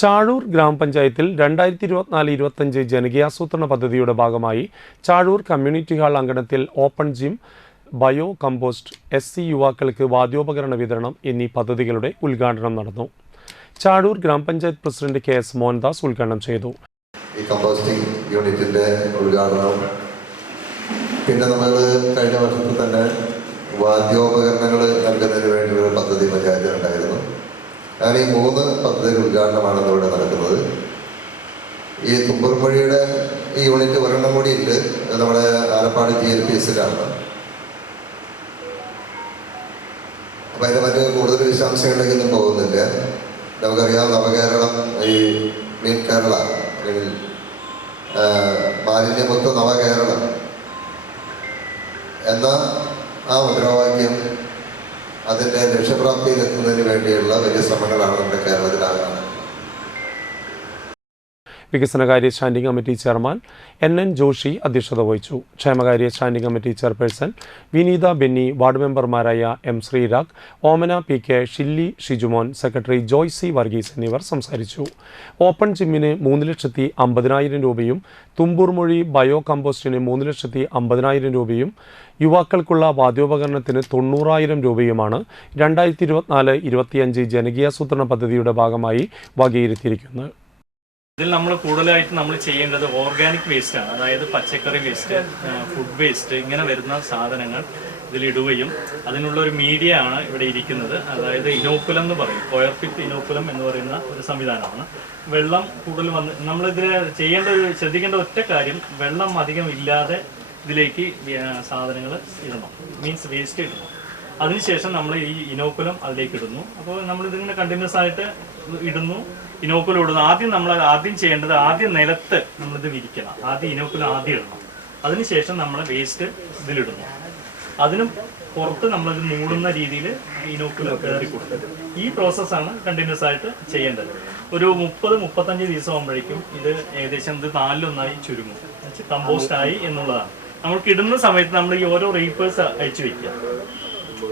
ചാഴൂർ ഗ്രാമപഞ്ചായത്തിൽ 2024-25 ജനകീയാസൂത്രണ പദ്ധതിയുടെ ഭാഗമായി ചാഴൂർ കമ്മ്യൂണിറ്റി ഹാൾ അങ്കണത്തിൽ open gym, bio compost, SC യുവാക്കൾക്ക് വാദ്യോപകരണ വിതരണം എന്നീ പദ്ധതികളുടെ ഉദ്ഘാടനം നടന്നു. ചാഴൂർ ഗ്രാമപഞ്ചായത്ത് പ്രസിഡന്റ് KS മോഹൻദാസ് ഉദ്ഘാടനം ചെയ്തു. ഈ കമ്പോസ്റ്റിംഗ് യൂണിറ്റിന്റെ ഉദ്ഘാടനം പിന്നെ നമ്മൾ കഴിഞ്ഞ വർഷത്തിൽ തന്നെ വാദ്യോപകരണങ്ങൾ നൽകുന്നതിന് വേണ്ടിയുള്ള പദ്ധതി പഞ്ചായത്തിലുണ്ടായിരുന്നു. അങ്ങനെ ഈ 3 പദ്ധതികൾ ഉദ്ഘാടനമാണ് ഇവിടെ നടക്കുന്നത്. ഈ തുമ്പൂർമൊഴിയുടെ ഈ യൂണിറ്റ് ഒരെണ്ണം കൂടി ഉണ്ട്, നമ്മുടെ ആലപ്പാട് GLPSലാണ്. അപ്പം അതിന് മറ്റ് കൂടുതൽ വിശദാംശങ്ങളിലേക്കൊന്നും പോകുന്നില്ല. നമുക്കറിയാം, നവകേരളം, ഈ ക്ലീൻ കേരള അല്ലെങ്കിൽ മാലിന്യമുക്ത നവകേരളം എന്ന ആ മുദ്രാവാക്യം അതിൻ്റെ ലക്ഷ്യപ്രാപ്തിയിലെത്തുന്നതിന് വേണ്ടിയുള്ള വലിയ ശ്രമങ്ങളാണ് നമ്മുടെ കേരളത്തിലാകുന്നത്. വികസനകാര്യ standing committee chairman NN Joshi അധ്യക്ഷത വഹിച്ചു. ക്ഷേമകാര്യ standing committee chairperson Vineetha Benny, ward മെമ്പർമാരായ M. Sreerag, Omana PK, Shilly Shijumon, secretary Joy C. Varghese എന്നിവർ സംസാരിച്ചു. ഓപ്പൺ ജിമ്മിന് 3,50,000 രൂപയും തുമ്പൂർമൊഴി ബയോ കമ്പോസ്റ്റിന് 3,50,000 രൂപയും യുവാക്കൾക്കുള്ള വാദ്യോപകരണത്തിന് 90,000 രൂപയുമാണ് 2024-25 ജനകീയാസൂത്രണ പദ്ധതിയുടെ ഭാഗമായി വകയിരുത്തിയിരിക്കുന്നത്. ഇതിൽ നമ്മൾ കൂടുതലായിട്ട് നമ്മൾ ചെയ്യേണ്ടത് ഓർഗാനിക് വേസ്റ്റ് ആണ്. അതായത് പച്ചക്കറി വേസ്റ്റ്, ഫുഡ് വേസ്റ്റ്, ഇങ്ങനെ വരുന്ന സാധനങ്ങൾ ഇതിലിടുകയും അതിനുള്ള ഒരു മീഡിയ ആണ് ഇവിടെ ഇരിക്കുന്നത്. അതായത് ഇനോക്കുലം എന്ന് പറയും, കോയർപിറ്റ് ഇനോക്കുലം എന്ന് പറയുന്ന ഒരു സംവിധാനമാണ്. വെള്ളം കൂടുതൽ വന്ന് നമ്മളിതിൽ ശ്രദ്ധിക്കേണ്ട ഒറ്റ കാര്യം, വെള്ളം അധികം ഇല്ലാതെ ഇതിലേക്ക് സാധനങ്ങൾ ഇടണം, മീൻസ് വേസ്റ്റ് ഇടണം. അതിനുശേഷം നമ്മൾ ഈ ഇനോക്കുലം അതിലേക്ക് ഇടുന്നു. അപ്പോൾ നമ്മളിതിങ്ങനെ കണ്ടിന്യൂസ് ആയിട്ട് ഇടുന്നു, ഇനോക്കുലം ഇടുന്നു. ആദ്യം ചെയ്യേണ്ടത് നിലത്ത് നമ്മളിത് വിരിക്കണം. ആദ്യം ഇനോക്കുലം ഇടണം. അതിനുശേഷം നമ്മൾ വേസ്റ്റ് ഇതിലിടുന്നു. അതിനും പുറത്ത് നമ്മളിത് മൂടുന്ന രീതിയിൽ ഇനോക്കുലം കയറി കൊടുക്കുക. ഈ പ്രോസസ്സാണ് കണ്ടിന്യൂസ് ആയിട്ട് ചെയ്യേണ്ടത്. ഒരു 30-35 ദിവസം ആകുമ്പോഴേക്കും ഇത് ഏകദേശം 4-1 ചുരുങ്ങും, കമ്പോസ്റ്റ് ആയി എന്നുള്ളതാണ്. നമ്മൾക്ക് ഇടുന്ന സമയത്ത് നമ്മൾ ഈ ഓരോ റീപ്പേഴ്സ് അഴിച്ചു വെക്കുക.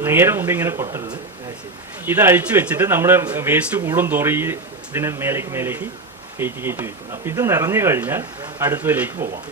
നേരെ കൊണ്ട് ഇങ്ങനെ കൊട്ടരുത്. ഇത് അഴിച്ചു വെച്ചിട്ട് നമ്മുടെ വേസ്റ്റ് കൂടും തോറും ഇതിനെ മേലേക്ക് കയറ്റി വെക്കണം. അപ്പം ഇത് നിറഞ്ഞു കഴിഞ്ഞാൽ അടുത്തതിലേക്ക് പോവാം.